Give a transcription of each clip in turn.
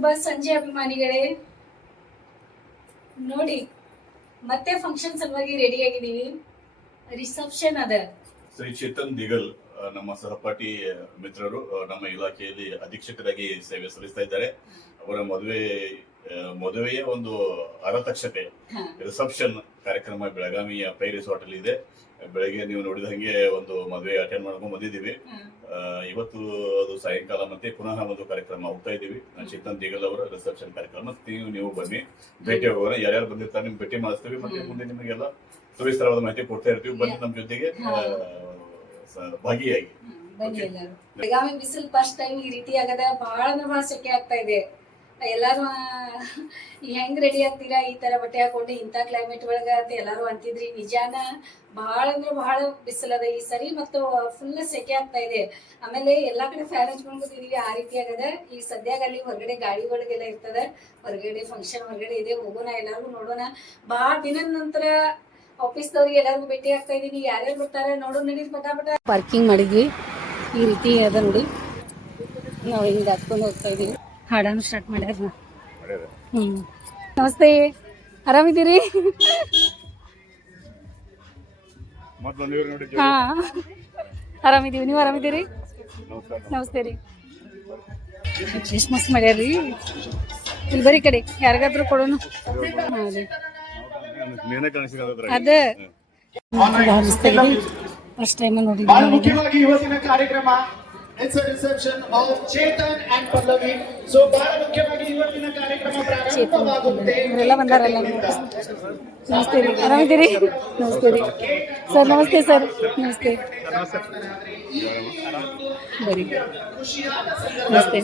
ಶುಭ ಸಂಜೆ ಅಭಿಮಾನಿಗಳೇ. ನೋಡಿ ಮತ್ತೆ ಫಂಕ್ಷನ್ ಸಲುವಾಗಿ ರೆಡಿ ಆಗಿದ್ದೀವಿ. ರಿಸೆಪ್ಷನ್ ಅದ. ಶ್ರೀ ಚೇತನ್ ದಿಗಲ್ ನಮ್ಮ ಸಹಪಾಠಿ ಮಿತ್ರರು ನಮ್ಮ ಇಲಾಖೆಯಲ್ಲಿ ಅಧೀಕ್ಷಕರಾಗಿ ಸೇವೆ ಸಲ್ಲಿಸ್ತಾ ಇದ್ದಾರೆ. ಅವರ ಮದುವೆಯ ಒಂದು ಅರತಕ್ಷತೆ ರಿಸೆಪ್ಷನ್ ಕಾರ್ಯಕ್ರಮ ಬೆಳಗಾವಿಯ ಪೈ ರಿಸಾರ್ಟ್ ಅಲ್ಲಿ ಇದೆ. ಬೆಳಗ್ಗೆ ನೀವು ನೋಡಿದ ಹಂಗೆ ಒಂದು ಮದುವೆ ಅಟೆಂಡ್ ಮಾಡ್ಕೊಂಡು ಬಂದಿದ್ದೀವಿ. ಇವತ್ತು ಅದು ಸಾಯಂಕಾಲ ಮತ್ತೆ ಪುನಃ ಒಂದು ಕಾರ್ಯಕ್ರಮ ಹೋಗ್ತಾ ಇದೀವಿ. ಚೇತನ್ ದಿಗಲ್ ಅವರ ರಿಸೆಪ್ಷನ್ ಕಾರ್ಯಕ್ರಮ. ನೀವು ಬನ್ನಿ, ಭೇಟಿ ಹೋಗೋಣ. ಯಾರ್ಯಾರು ಬಂದಿರ್ತಾರೆ ನಿಮ್ಗೆ ಭೇಟಿ ಮಾಡಿಸ್ತೀವಿ. ಮತ್ತೆ ಮುಂದೆ ನಿಮಗೆಲ್ಲ ಸವಿಸ್ತರವಾದ ಮಾಹಿತಿ ಕೊಡ್ತಾ ಇರ್ತೀವಿ. ಬನ್ನಿ ನಮ್ಮ ಜೊತೆಗೆ ಭಾಗಿಯಾಗಿ. ಬೆಳಗಾವಿ ಬಿಸಿಲು ಫಸ್ಟ್ ಟೈಮ್ ಈ ರೀತಿ ಆಗದ. ಬಹಳ ಅಂದ್ರೆ ಬಹಳ ಸೆಕೆ ಆಗ್ತಾ ಇದೆ. ಎಲ್ಲಾರು ಹೆಂಗ್ ರೆಡಿ ಆಗ್ತೀರಾ ಈ ತರ ಬಟ್ಟೆ ಹಾಕೊಂಡು ಇಂಥ ಕ್ಲೈಮೇಟ್ ಒಳಗ ಅಂತ ಎಲ್ಲಾರು ಅಂತಿದ್ರಿ. ನಿಜಾನ ಬಹಳ ಅಂದ್ರೆ ಬಹಳ ಬಿಸಿಲದ ಈ ಸರಿ. ಮತ್ತು ಫುಲ್ ಸೆಕೆ ಆಗ್ತಾ ಇದೆ. ಆಮೇಲೆ ಎಲ್ಲಾ ಕಡೆ ಫ್ಯಾನ್ ಹಚ್ಕೊಂಡ್ ಕೂತಿದೀವಿ. ಆ ರೀತಿ ಆಗದ. ಈಗ ಸದ್ಯಾಗ ಅಲ್ಲಿ ಹೊರಗಡೆ ಗಾಡಿ ಒಳಗೆಲ್ಲ ಇರ್ತದ. ಹೊರಗಡೆ ಫಂಕ್ಷನ್ ಹೊರಗಡೆ ಇದೆ, ಹೋಗೋಣ ಎಲ್ಲಾರು ನೋಡೋಣ. ಬಹಳ ದಿನದ ನಂತರ ಆಫೀಸ್ ದವ್ರಿಗೆ ಎಲ್ಲರಿಗೂ ಭೇಟಿ ಆಗ್ತಾ ಇದೀನಿ. ಯಾರ್ಯಾರು ಬರ್ತಾರೆ ನೋಡೋಣ. ನಡೀರಿ ಪಟಾಪಟ. ಪಾರ್ಕಿಂಗ್ ಮಾಡಿದ್ವಿ. ಈ ರೀತಿ ಅದ ನೋಡಿ. ನಾವು ಹಿಂಗ ಹತ್ಕೊಂಡು ಹೋಗ್ತಾ ಇದೀವಿ. ಹಾಡನ್ನು ಸ್ಟಾರ್ಟ್ ಮಾಡ್ಯಾರ. ನಮಸ್ತೆ, ಆರಾಮಿದ್ದೀರಿ? ಹಾ, ಆರಾಮಿದ್ದೀವಿ. ನೀವು ಆರಾಮಿದ್ದೀರಿ? ನಮಸ್ತೆ ರೀ. ಎಷ್ಟು ಮಸ್ತ್ ಮಾಡ್ಯಾರ್ರಿ. ಇಲ್ಲಿ ಬರೀ ಕಡೆ ಯಾರಿಗಾದ್ರೂ ಕೊಡೋಣ. ಅದೇ ಫಸ್ಟ್ ಟೈಮ್ ಮುಖ್ಯವಾಗಿ ಇವತ್ತಿನ ಕಾರ್ಯಕ್ರಮ It's a reception of Chetan and Pallavi. So ಬಹಳ ಮುಖ್ಯವಾಗಿ ಇವತ್ತಿನ ಕಾರ್ಯಕ್ರಮ ಪ್ರಾರಂಭವಾಗುತ್ತೆ. ಇವರೆಲ್ಲ ಬಂದಾರಲ್ಲ. ನಮಸ್ತೆ ರೀ, ಆರಾಮಿದ್ದೀರಿ? ನಮಸ್ತೆ ರೀ ಸರ್. ನಮಸ್ತೆ ಸರ್. ನಮಸ್ತೆ. ಬರೀ ನಮಸ್ತೆ.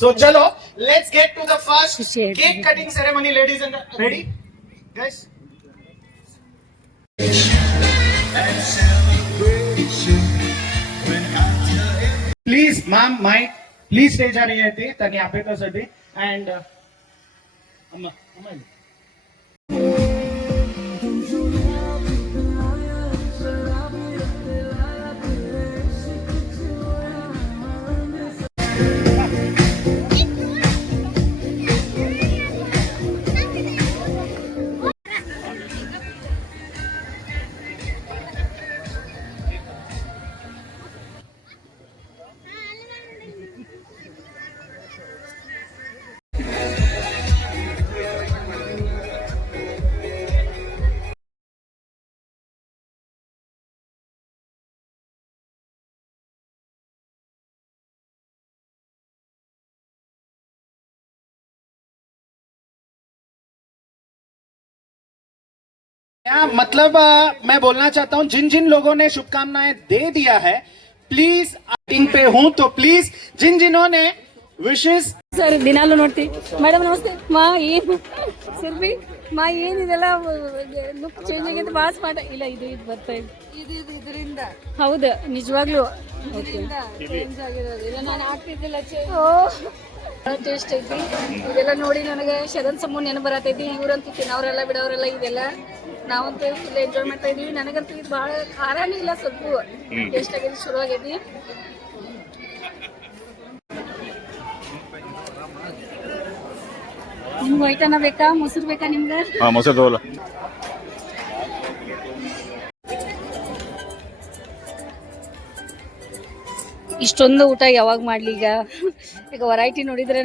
So chalo, let's get to the first cake cutting ceremony, ladies and ready? Guys, please ma'am, mic please stage आ रही है थी तनी आप तो सभी and amma मतलब मैं बोलना चाहता हूं जिन जिन लोगों ने शुभकामनाएं दे दिया है, प्लीज मीटिंग पे हूं तो प्लीज जिन जिन्होंने विशेष ಸರ್ ದಿನಾಲು ನೋಡ್ತಿ. ಮೇಡಮ್ ನಮಸ್ತೆ. ಮಾ ಏನು ಸಿಲ್ವಿ ಮಾ ಏನಿದೆಲ್ಲ ಲುಕ್ ಚೇಂಜ್ ಆಗೈತೆ. ಭಾಳ ಸ್ಮಾರ್ಟ್ ಇಲ್ಲ. ಇದು ಬರ್ತಾ ಇದೆ. ಇದರಿಂದ ಹೌದು ನಿಜವಾಗ್ಲೂ ಚೇಂಜ್ ಆಗಿರೋದು. ಇಲ್ಲ ನಾನು ಆಗ್ತಿದ್ದಿಲ್ಲ. ಟೇಸ್ಟ್ ಐತಿ. ಇದೆಲ್ಲ ನೋಡಿ ನನಗೆ ಶರನ್ ಸಮೂಹ ನೆನಪು ಬರತೈತಿ. ಇವ್ರಂತೂ ತಿನ್ನೋರೆಲ್ಲ ಬಿಡೋರೆಲ್ಲ ಇದೆಲ್ಲ. ನಾವಂತೂ ಫುಲ್ ಎಂಜಾಯ್ ಮಾಡ್ತಾ ಇದೀವಿ. ನನಗಂತೂ ಇದು ಭಾಳ ಖಾರನೇ ಇಲ್ಲ. ಸ್ವಲ್ಪ ಟೇಸ್ಟ್ ಆಗೈತಿ, ಶುರು ಆಗೈತಿ. ನಿಮ್ಗೆ ವೈಟನ ಬೇಕಾ, ಮೊಸರು ಬೇಕಾ ನಿಮ್ಗೆ? ಮೊಸರು ತಗೋಲ್ಲ. ಇಷ್ಟೊಂದು ಊಟ ಯಾವಾಗ ಮಾಡ್ಲಿ ಈಗ ವೆರೈಟಿ ನೋಡಿದ್ರೆ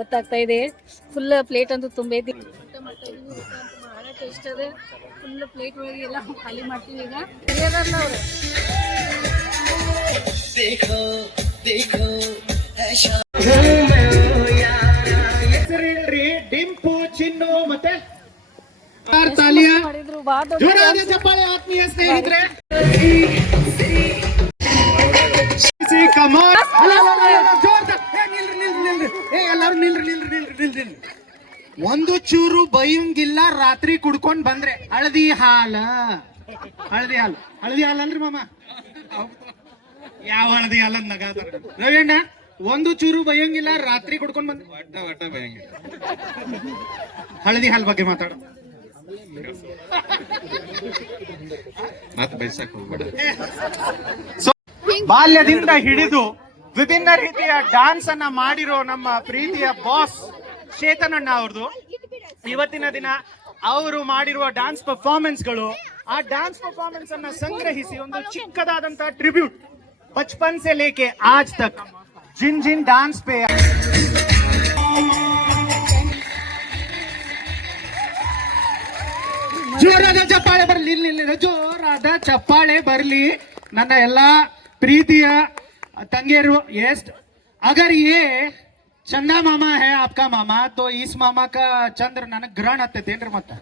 ಗೊತ್ತಾಗ್ತಾ ಇದೆ. ಫುಲ್ ಪ್ಲೇಟ್ ಅಂತೂ ತುಂಬೈತಿ. ಊಟ ಮಾಡ್ತಾ ಇದೀವಿ. ಊಟ ಅಂತೂ ಬಹಳ ಟೇಸ್ಟ್ ಅದ. ಫುಲ್ ಪ್ಲೇಟ್ ಒಳಗೆ ಎಲ್ಲ ಖಾಲಿ ಮಾಡ್ತೀವಿ ಈಗ. ಸರಿಯಾದಲ್ಲ ಅವ್ರು. ಡಿಂಪು, ಚಿನ್ನು ಮತ್ತೆ ಮಾಡಿದ್ರು. ಭಾಳ ದೊಡ್ಡ ಚಪ್ಪಾಳೆ ಆತ್ಮೀಯ ಸ್ನೇಹಿತರೆ. ಎಲ್ಲಾರು ನಿಲ್ರಿ. ಒಂದು ಚೂರು ಬೈಯಂಗಿಲ್ಲ. ರಾತ್ರಿ ಕುಡ್ಕೊಂಡ್ ಬಂದ್ರೆ ಹಳದಿ ಹಾಲು ಅಲ್ರಿ ಮಾಮ? ಯಾವ ಹಳದಿ ಹಾಲ್ ಅಂತ ನಗಾತಾರ ರವಿಯಣ್ಣ. ಒಂದು ಚೂರು ಬೈಯಂಗಿಲ್ಲ. ರಾತ್ರಿ ಕುಡ್ಕೊಂಡ್ ಬಂದ್ರೆ ಒಟ್ಟ ಬೈಯಂಗಿಲ್ಲ. ಹಳದಿ ಹಾಲ್ ಬಗ್ಗೆ ಮಾತಾಡ. ಬಾಲ್ಯದಿಂದ ಹಿಡಿದು ವಿಭಿನ್ನ ರೀತಿಯ ಡಾನ್ಸ್ ಅನ್ನ ಮಾಡಿರೋ ನಮ್ಮ ಪ್ರೀತಿಯ ಬಾಸ್ ಚೇತನ್ ಅಣ್ಣ ಅವ್ರದ್ದು ಇವತ್ತಿನ ದಿನ ಅವರು ಮಾಡಿರುವ ಡಾನ್ಸ್ ಪರ್ಫಾರ್ಮೆನ್ಸ್ಗಳು, ಆ ಡಾನ್ಸ್ ಪರ್ಫಾರ್ಮೆನ್ಸ್ ಅನ್ನ ಸಂಗ್ರಹಿಸಿ ಒಂದು ಚಿಕ್ಕದಾದಂತಹ ಟ್ರಿಬ್ಯೂಟ್ ಬಚಪನ್ ಸೆ ಲೇಕೆ ಆಜ್ ತಕ್ ಜಿನ್ ಜಿನ್ ಡಾನ್ಸ್ ಪೇ ಜೋರಾದ ಚಪ್ಪಾಳೆ ಬರ್ಲಿ, ಜೋರಾದ ಚಪ್ಪಾಳೆ ಬರ್ಲಿ ನನ್ನ ಎಲ್ಲಾ ಪ್ರೀತಿಯ ತಂಗಿಯರು. ಎಸ್ ಅಗರ್ ಯೇ ಚಂದ ಮಾಮ ಹೇ ಆಪ್ಕಾ ಮಾಮ ತೋ ಈಸ್ ಮಾಮ ಕಾ ಚಂದ್ರ ನನಗ್ ಗ್ರಹಣ ಹತ್ತೈತೇನ್ರಿ ಮತ್ತ.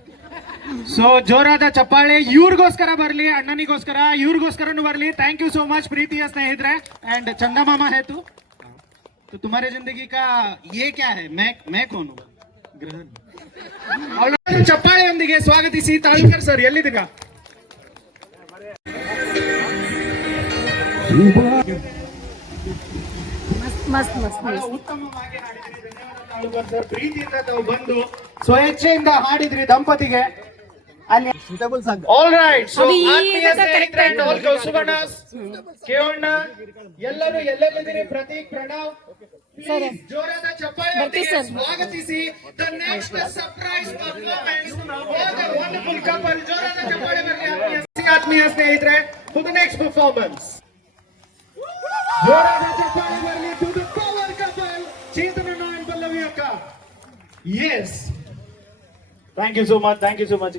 ಸೊ ಜೋರಾದ ಚಪ್ಪಾಳೆ ಇವ್ರಿಗೋಸ್ಕರ ಬರ್ಲಿ, ಅಣ್ಣನಿಗೋಸ್ಕರ ಇವ್ರಿಗೋಸ್ಕರನು ಬರ್ಲಿ. ಥ್ಯಾಂಕ್ ಯು ಸೋ ಮಚ್ ಪ್ರೀತಿಯ ಸ್ನೇಹಿತರೆ. ಅಂಡ್ ಚಂದ ಮಾಮ ಹೇ ತು ತುಮಾರೆ ಜಿಂದಗಿ ಕಾ ಯೇ ಕ್ಯಾ ಹೈ, ಮೈ ಕೌನ್ ಹೂಂ? ಗ್ರಹಣ. ಅವಳನ್ನು ಚಪ್ಪಾಳೆಯೊಂದಿಗೆ ಸ್ವಾಗತಿಸಿ. ತಾಳ್ಕರ್ ಸರ್ ಎಲ್ಲಿದ್ದೀರಾ? ಮಸ್ತ್ ಮಸ್ತ್ ಬಹಳ ಉತ್ತಮವಾಗಿ ಹಾಡಿದ್ರಿ, ಧನ್ಯವಾದ ತಾಳ್ಕರ್ ಸರ್. ಪ್ರೀತಿಯಿಂದ ತಾವು ಬಂದು ಸ್ವಇಚ್ಛೆಯಿಂದ ಹಾಡಿದ್ರಿ ದಂಪತಿಗೆ ಅಲ್ಲಿ. All right. ಸೊ ಆತ್ಮೀಯ ಸ್ನೇಹಿತರೆ, ಸುವರ್ಣಸ್, ಕೇವಣ್ಣ ಎಲ್ಲರೂ ಎಲ್ಲೆಲ್ಲಿದ್ದೀರಿ? ಪ್ರತೀಕ್, ಪ್ರಣವ್, please ಜೋರಾದ ಚಪ್ಪಾಳೆಯೊಂದಿಗೆ ಸ್ವಾಗತಿಸಿ. The next surprise performance for the wonderful couple. ಜೋರಾದ ಚಪ್ಪಾಳೆ ಬರಲಿ ಆತ್ಮೀಯ ಸ್ನೇಹಿತರೆ. For the next performance, ಜೋರಾದ ಚಪ್ಪಾಳೆ ಬರಲಿ to the power couple, ಚೇತನಣ್ಣ and Pallavi ಅಕ್ಕ. Yes, thank you so much, thank you so much.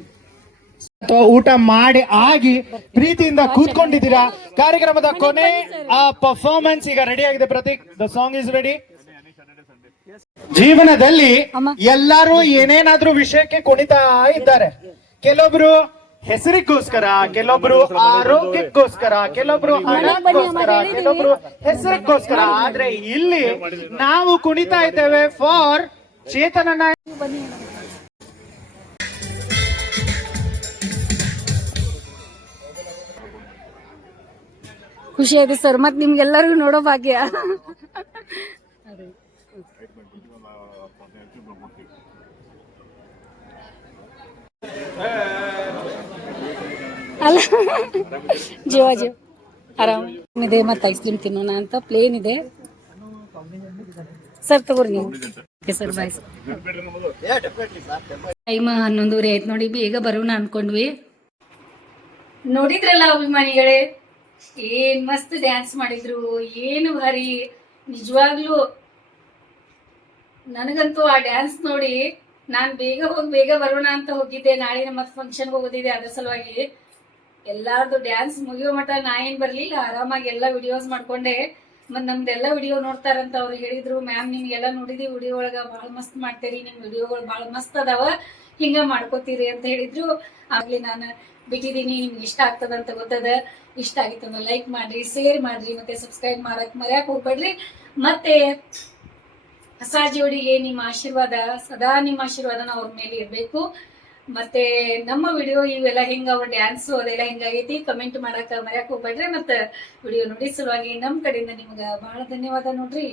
ಊಟ ಮಾಡಿ ಆಗಿ ಪ್ರೀತಿಯಿಂದ ಕೂತ್ಕೊಂಡಿದ್ದೀರಾ. ಕಾರ್ಯಕ್ರಮದ ಕೊನೆ ಆ ಪರ್ಫಾರ್ಮೆನ್ಸ್ ಈಗ ರೆಡಿ ಆಗಿದೆ. Prateek, the song is ready. ಜೀವನದಲ್ಲಿ ಎಲ್ಲರೂ ಏನೇನಾದ್ರೂ ವಿಷಯಕ್ಕೆ ಕುಣಿತಾ ಇದ್ದಾರೆ. ಕೆಲವೊಬ್ರು ಹೆಸರಿಗೋಸ್ಕರ, ಕೆಲವೊಬ್ರು ಆರೋಗ್ಯಕ್ಕೋಸ್ಕರ, ಕೆಲವೊಬ್ರು ಹಣಕ್ಕೋಸ್ಕರ, ಕೆಲವೊಬ್ರು ಹೆಸರಿಗೋಸ್ಕರ. ಆದ್ರೆ ಇಲ್ಲಿ ನಾವು ಕುಣಿತಾ ಇದ್ದೇವೆ ಫಾರ್ ಚೇತನಣ್ಣ. ಖುಷಿ ಆಯ್ತು ಸರ್. ಮತ್ ನಿಮ್ಗೆಲ್ಲರಿಗೂ ನೋಡೋ ಭಾಗ್ಯ. ಅಲ್ಲ ಜೀವ ಆರಾಮ್ ಇದೆ. ಮತ್ತೆ ಐಸ್ ಕ್ರೀಮ್ ತಿನ್ನೋಣ ಅಂತ ಪ್ಲೇನ್ ಇದೆ ಸರ್. ತಗೋರಿ ನೀವು. Sir bye sir. ಟೈಮ್ 11:30 ಆಯ್ತು ನೋಡಿ. ಬೇಗ ಬರೋಣ ಅನ್ಕೊಂಡ್ವಿ. ನೋಡಿದ್ರಲ್ಲ ಅಭಿಮಾನಿಗಳೇ, ಏನ್ ಮಸ್ತ್ ಡ್ಯಾನ್ಸ್ ಮಾಡಿದ್ರು, ಏನು ಭಾರಿ. ನಿಜವಾಗ್ಲೂ ನನಗಂತೂ ಆ ಡ್ಯಾನ್ಸ್ ನೋಡಿ ನಾನ್ ಬೇಗ ಬರೋಣ ಅಂತ ಹೋಗಿದ್ದೆ. ನಾಳೆ ನಮ್ಮ ಫಂಕ್ಷನ್ ಹೋಗೋದಿದೆ, ಅದ್ರ ಸಲುವಾಗಿ ಎಲ್ಲಾರ್ದು ಡ್ಯಾನ್ಸ್ ಮುಗಿಯೋ ಮಟ ನಾ ಏನ್ ಬರ್ಲಿಲ್ಲ. ಆರಾಮಾಗಿ ಎಲ್ಲ ವಿಡಿಯೋಸ್ ಮಾಡ್ಕೊಂಡೆ. ಮತ್ ನಮ್ದೆಲ್ಲ ವಿಡಿಯೋ ನೋಡ್ತಾರಂತ ಅವ್ರು ಹೇಳಿದ್ರು, ಮ್ಯಾಮ್ ನಿಮ್ಗೆಲ್ಲ ನೋಡಿದಿ ವಿಡಿಯೋ ಒಳಗ ಬಹಳ ಮಸ್ತ್ ಮಾಡ್ತೀರಿ, ನಿಮ್ ವಿಡಿಯೋಗಳು ಬಹಳ ಮಸ್ತ್ ಅದಾವ, ಹಿಂಗ ಮಾಡ್ಕೋತೀರಿ ಅಂತ ಹೇಳಿದ್ರು. ಆಗ್ಲಿ ನಾನು ಬಿಟ್ಟಿದೀನಿ. ನಿಮ್ಗೆ ಇಷ್ಟ ಆಗ್ತದಂತ ಗೊತ್ತದ. ಇಷ್ಟ ಆಗಿತ್ತಂದ್ರೆ ಲೈಕ್ ಮಾಡ್ರಿ, ಶೇರ್ ಮಾಡ್ರಿ, ಮತ್ತೆ ಸಬ್ಸ್ಕ್ರೈಬ್ ಮಾಡಕ್ ಮರ್ಯಾಕ್ ಹೋಗ್ಬೇಡ್ರಿ. ಮತ್ತೆ ಹೊಸ ಜೋಡಿಗೆ ನಿಮ್ಮ ಆಶೀರ್ವಾದ, ಸದಾ ನಿಮ್ಮ ಆಶೀರ್ವಾದನ ಅವ್ರ ಮೇಲೆ ಇರ್ಬೇಕು. ಮತ್ತೆ ನಮ್ಮ ವಿಡಿಯೋ ಇವೆಲ್ಲ ಹೆಂಗ ಅವ್ರ ಡ್ಯಾನ್ಸ್ ಅದೆಲ್ಲ ಹೆಂಗಾಗೈತಿ ಕಮೆಂಟ್ ಮಾಡಕ್ ಮರ್ಯಾಕ್ ಹೋಗ್ಬೇಡ್ರಿ. ಮತ್ತ ವಿಡಿಯೋ ನೋಡಿ ಸಲುವಾಗಿ ನಮ್ ಕಡೆಯಿಂದ ನಿಮ್ಗ ಬಹಳ ಧನ್ಯವಾದ ನೋಡ್ರಿ.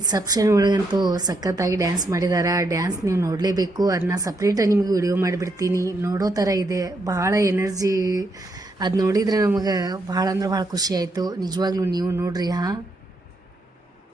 ರಿಸೆಪ್ಷನ್ ಒಳಗಂತೂ ಸಖತ್ತಾಗಿ ಡ್ಯಾನ್ಸ್ ಮಾಡಿದಾರ. ಆ ಡ್ಯಾನ್ಸ್ ನೀವು ನೋಡಲೇಬೇಕು. ಅದನ್ನ ಸಪ್ರೇಟ್ ನಿಮ್ಗೆ ವಿಡಿಯೋ ಮಾಡಿಬಿಡ್ತೀನಿ. ನೋಡೋ ಥರ ಇದೆ, ಬಹಳ ಎನರ್ಜಿ. ಅದು ನೋಡಿದ್ರೆ ನಮಗೆ ಭಾಳ ಅಂದ್ರೆ ಭಾಳ ಖುಷಿ ಆಯಿತು. ನಿಜವಾಗ್ಲೂ ನೀವು ನೋಡ್ರಿ. ಹಾಂ.